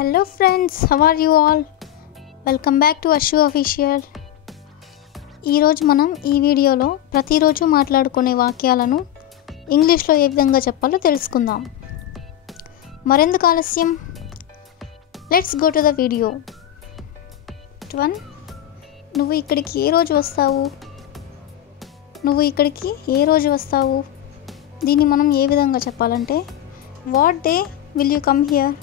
Hello friends, how are you all? Welcome back to Ashu official. ఈరోజు మనం ఈ వీడియోలో ప్రతిరోజు మాట్లాడుకునే వాక్యాలను ఇంగ్లీష్లో ఏ విధంగా చెప్పాలో తెలుసుకుందాం. మరెందుకు ఆలస్యం, let's go to the video. 1. నువ్వు ఇక్కడికి ఏ రోజు వస్తావు? నువ్వు ఇక్కడికి ఏ రోజు వస్తావు? దీన్ని మనం ఏ విధంగా చెప్పాలంటే what day will you come here?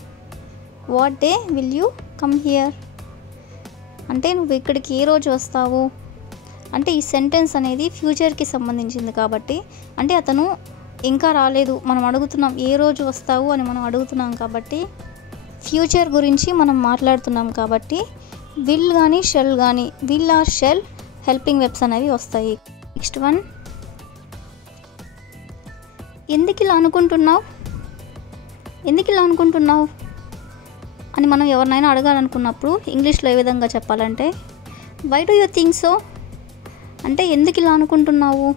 What day will you come here అంటే నువ్వు ఇక్కడికి ఏ రోజు వస్తావు అంటే ఈ సెంటెన్స్ అనేది ఫ్యూచర్కి సంబంధించింది కాబట్టి, అంటే అతను ఇంకా రాలేదు, మనం అడుగుతున్నాం ఏ రోజు వస్తావు అని మనం అడుగుతున్నాం కాబట్టి ఫ్యూచర్ గురించి మనం మాట్లాడుతున్నాం కాబట్టి విల్ కానీ షెల్ కానీ, will or shall helping verbs అనేవి వస్తాయి. నెక్స్ట్ 1, ఎందుకు ఇలా అనుకుంటున్నావు? ఎందుకు ఇలా అనుకుంటున్నావు అని మనం ఎవరినైనా అడగాలనుకున్నప్పుడు ఇంగ్లీష్లో ఏ విధంగా చెప్పాలంటే why do you think so అంటే ఎందుకు ఇలా అనుకుంటున్నావు.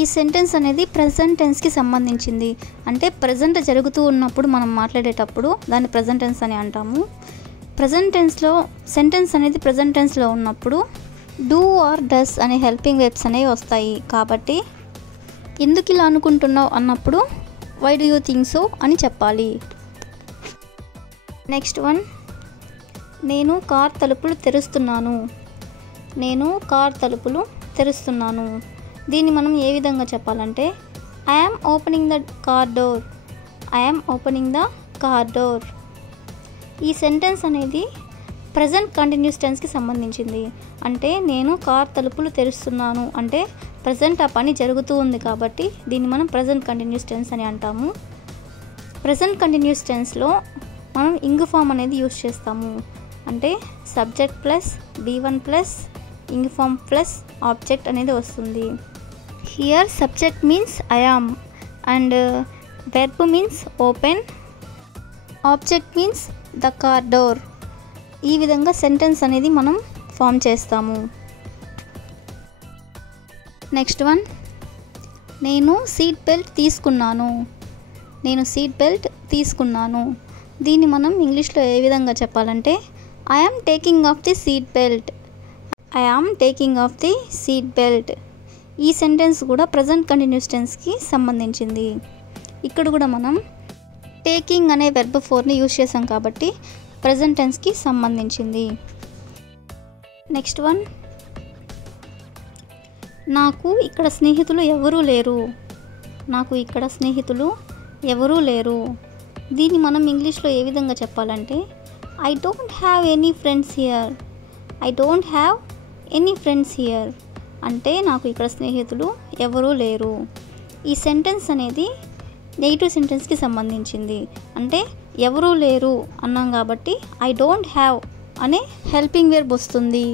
ఈ సెంటెన్స్ అనేది ప్రజెంట్ టెన్స్కి సంబంధించింది. అంటే ప్రజెంట్ జరుగుతూ ఉన్నప్పుడు మనం మాట్లాడేటప్పుడు దాన్ని ప్రజెంట్ టెన్స్ అని అంటాము. ప్రజెంట్ టెన్స్లో సెంటెన్స్ అనేది ప్రజెంట్ టెన్స్లో ఉన్నప్పుడు డూ ఆర్ డస్ అనే హెల్పింగ్ వెర్బ్స్ అనేవి వస్తాయి. కాబట్టి ఎందుకు ఇలా అనుకుంటున్నావు అన్నప్పుడు why do you think so అని చెప్పాలి. నెక్స్ట్ 1, నేను కార్ తలుపులు తెరుస్తున్నాను. నేను కార్ తలుపులు తెరుస్తున్నాను. దీన్ని మనం ఏ విధంగా చెప్పాలంటే I am opening the car door. I am opening the car door. ఈ సెంటెన్స్ అనేది ప్రజెంట్ కంటిన్యూస్ టెన్స్కి సంబంధించింది. అంటే నేను కార్ తలుపులు తెరుస్తున్నాను అంటే ప్రజెంట్ ఆ పని జరుగుతూ ఉంది కాబట్టి దీన్ని మనం ప్రజెంట్ కంటిన్యూస్ టెన్స్ అని అంటాము. ప్రజెంట్ కంటిన్యూస్ టెన్స్లో మనం ఇంగ్ ఫామ్ అనేది యూస్ చేస్తాము. అంటే subject plus V1 plus ing form plus object అనేది వస్తుంది. Here subject means I am and verb means open, object means the car door. ఈ విధంగా సెంటెన్స్ అనేది మనం ఫామ్ చేస్తాము. నెక్స్ట్ 1, నేను సీట్ బెల్ట్ తీసుకున్నాను. నేను సీట్ బెల్ట్ తీసుకున్నాను. దీన్ని మనం ఇంగ్లీష్లో ఏ విధంగా చెప్పాలంటే I am taking of the seat belt. I am taking of the seat belt. ఈ సెంటెన్స్ కూడా ప్రజెంట్ కంటిన్యూస్ టెన్స్కి సంబంధించింది. ఇక్కడ కూడా మనం టేకింగ్ అనే వెర్బ్ 4ని యూజ్ చేసాం కాబట్టి ప్రజెంట్ టెన్స్కి సంబంధించింది. నెక్స్ట్ 1, నాకు ఇక్కడ స్నేహితులు ఎవరూ లేరు. నాకు ఇక్కడ స్నేహితులు ఎవరూ లేరు. దీన్ని మనం ఇంగ్లీష్లో ఏ విధంగా చెప్పాలంటే I don't have any friends here. I don't have any friends here అంటే నాకు ఇక్కడ స్నేహితులు ఎవరూ లేరు. ఈ సెంటెన్స్ అనేది నెగిటివ్ సెంటెన్స్కి సంబంధించింది. అంటే ఎవరూ లేరు అన్నాం కాబట్టి ఐ డోంట్ హ్యావ్ అనే హెల్పింగ్ వెర్బ్ వస్తుంది.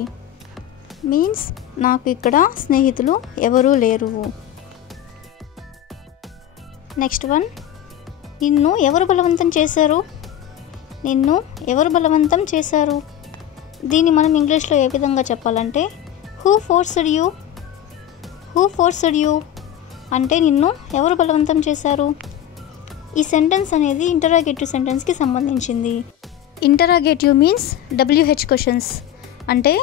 మీన్స్ నాకు ఇక్కడ స్నేహితులు ఎవరూ లేరు. నెక్స్ట్ 1, నిన్ను ఎవరు బలవంతం చేశారు? నిన్ను ఎవరు బలవంతం చేశారు? దీన్ని మనం ఇంగ్లీష్లో ఏ విధంగా చెప్పాలంటే who forced you. Who forced you అంటే నిన్ను ఎవరు బలవంతం చేశారు. ఈ సెంటెన్స్ అనేది ఇంటరాగేటివ్ సెంటెన్స్కి సంబంధించింది. Interrogative means WH questions. అంటే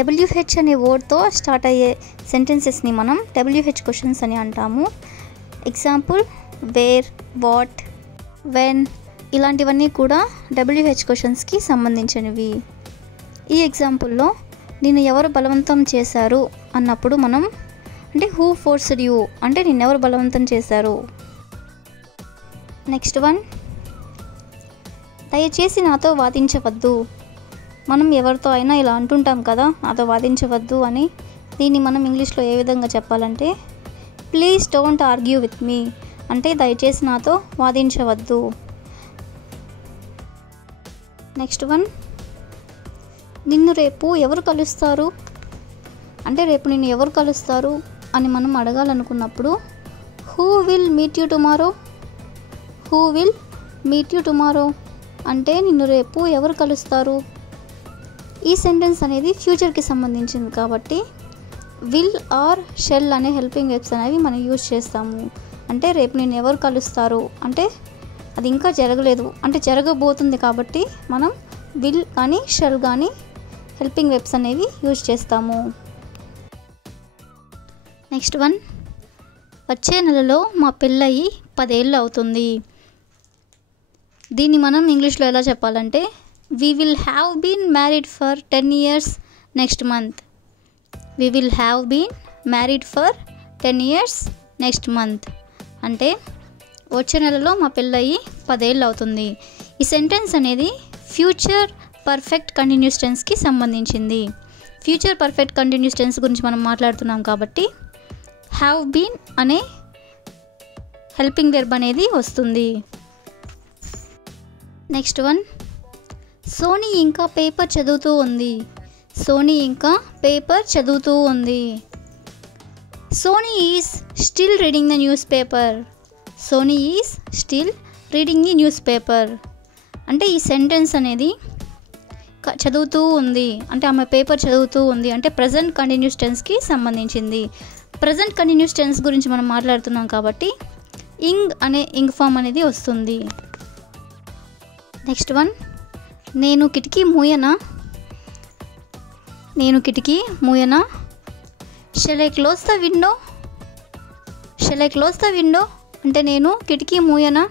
WH అనే వర్డ్తో స్టార్ట్ అయ్యే సెంటెన్సెస్ని మనం WH క్వశ్చన్స్ అని అంటాము. ఎగ్జాంపుల్ వేర్, వాట్, వెన్ ఇలాంటివన్నీ కూడా WH క్వశ్చన్స్కి సంబంధించినవి. ఈ ఎగ్జాంపుల్లో నిన్ను ఎవరు బలవంతం చేశారు అన్నప్పుడు మనం అంటే హూ ఫోర్స్డ్ యూ అంటే నిన్నెవరు బలవంతం చేశారు. నెక్స్ట్ 1, దయచేసి నాతో వాదించవద్దు. మనం ఎవరితో అయినా ఇలా అంటుంటాం కదా, నాతో వాదించవద్దు అని. దీన్ని మనం ఇంగ్లీష్లో ఏ విధంగా చెప్పాలంటే please don't argue with me అంటే దయచేసి నాతో వాదించవద్దు. నెక్స్ట్ 1, నిన్ను రేపు ఎవరు కలుస్తారు అంటే రేపు నిన్ను ఎవరు కలుస్తారు అని మనం అడగాలనుకున్నప్పుడు who will meet you tomorrow. Who will meet you tomorrow అంటే నిన్ను రేపు ఎవరు కలుస్తారు. ఈ సెంటెన్స్ అనేది ఫ్యూచర్కి సంబంధించింది కాబట్టి విల్ ఆర్ షెల్ అనే హెల్పింగ్ వెర్బ్స్ అనేవి మనం యూజ్ చేస్తాము. అంటే రేపు నేను ఎవరు కలుస్తారు అంటే అది ఇంకా జరగలేదు అంటే జరగబోతుంది కాబట్టి మనం విల్ కానీ షల్ కానీ హెల్పింగ్ వెర్బ్స్ అనేవి యూజ్ చేస్తాము. నెక్స్ట్ వన్, వచ్చే నెలలో మా పెళ్ళయి 10 ఏళ్ళు అవుతుంది. దీన్ని మనం ఇంగ్లీష్లో ఎలా చెప్పాలంటే we will have been married for 10 years next month. we will have been married for 10 years next month అంటే వచ్చే నెలలో మా పెళ్ళయి 10 ఏళ్ళు అవుతుంది. ఈ సెంటెన్స్ అనేది ఫ్యూచర్ పర్ఫెక్ట్ కంటిన్యూస్ టెన్స్కి సంబంధించింది. ఫ్యూచర్ పర్ఫెక్ట్ కంటిన్యూస్ టెన్స్ గురించి మనం మాట్లాడుతున్నాం కాబట్టి హ్యావ్ బీన్ అనే హెల్పింగ్ వెర్బ్ అనేది వస్తుంది. నెక్స్ట్ వన్, సోనీ ఇంకా పేపర్ చదువుతూ ఉంది. సోనీ ఇంకా పేపర్ చదువుతూ ఉంది. Soni is still reading the news paper. Soni is still reading the news paper అంటే ఈ సెంటెన్స్ అనేది చదువుతూ ఉంది అంటే ఆమె పేపర్ చదువుతూ ఉంది అంటే ప్రజెంట్ కంటిన్యూస్ టెన్స్కి సంబంధించింది. ప్రజెంట్ కంటిన్యూస్ టెన్స్ గురించి మనం మాట్లాడుతున్నాం కాబట్టి ఇంగ్ అనే ఇంగ్ ఫామ్ అనేది వస్తుంది. నెక్స్ట్ వన్, నేను కిటికీ మూయనా. నేను కిటికీ మూయనా. Shall I close the window. Shall I close the window అంటే నేను కిటికీ మూయనా.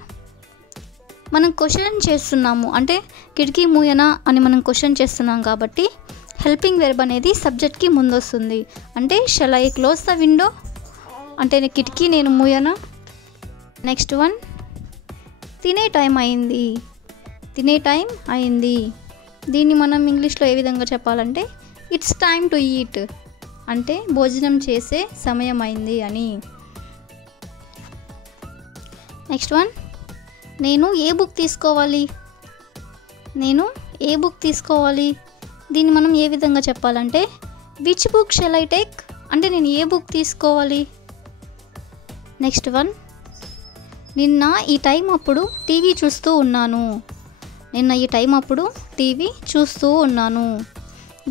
మనం క్వశ్చన్ చేస్తున్నాము అంటే కిటికీ మూయనా అని మనం క్వశ్చన్ చేస్తున్నాం కాబట్టి హెల్పింగ్ వెర్బ్ అనేది సబ్జెక్ట్కి ముందు వస్తుంది. అంటే shell I close the window అంటే కిటికీ నేను మూయనా. నెక్స్ట్ వన్, తినే టైం అయింది. తినే టైం అయింది. దీన్ని మనం ఇంగ్లీష్లో ఏ విధంగా చెప్పాలంటే ఇట్స్ టైమ్ టు ఈట్ అంటే భోజనం చేసే సమయం అయింది అని. నెక్స్ట్ వన్, నేను ఏ బుక్ తీసుకోవాలి. నేను ఏ బుక్ తీసుకోవాలి. దీన్ని మనం ఏ విధంగా చెప్పాలంటే which book shall I take అంటే నేను ఏ బుక్ తీసుకోవాలి. నెక్స్ట్ వన్, నిన్న ఈ టైం అప్పుడు టీవీ చూస్తూ ఉన్నాను. నిన్న ఈ టైం అప్పుడు టీవీ చూస్తూ ఉన్నాను.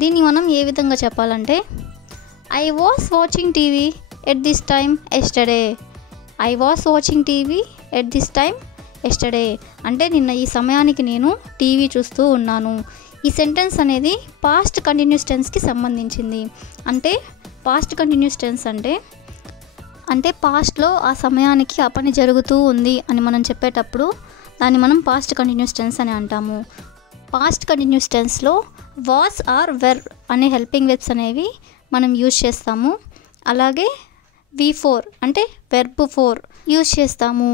దీన్ని మనం ఏ విధంగా చెప్పాలంటే I was watching TV at this time yesterday. I was watching TV at this time yesterday అంటే నిన్న ఈ సమయానికి నేను టీవీ చూస్తూ ఉన్నాను. ఈ సెంటెన్స్ అనేది పాస్ట్ కంటిన్యూస్ టెన్స్కి సంబంధించింది. అంటే పాస్ట్ కంటిన్యూస్ టెన్స్ అంటే పాస్ట్లో ఆ సమయానికి ఆ పని జరుగుతూ ఉంది అని మనం చెప్పేటప్పుడు దాన్ని మనం పాస్ట్ కంటిన్యూస్ టెన్స్ అని అంటాము. పాస్ట్ కంటిన్యూస్ టెన్స్లో వాస్ ఆర్ వెర్ అనే హెల్పింగ్ వెర్బ్స్ అనేవి మనం యూజ్ చేస్తాము. అలాగే V4 అంటే వెర్బ్ 4 యూజ్ చేస్తాము.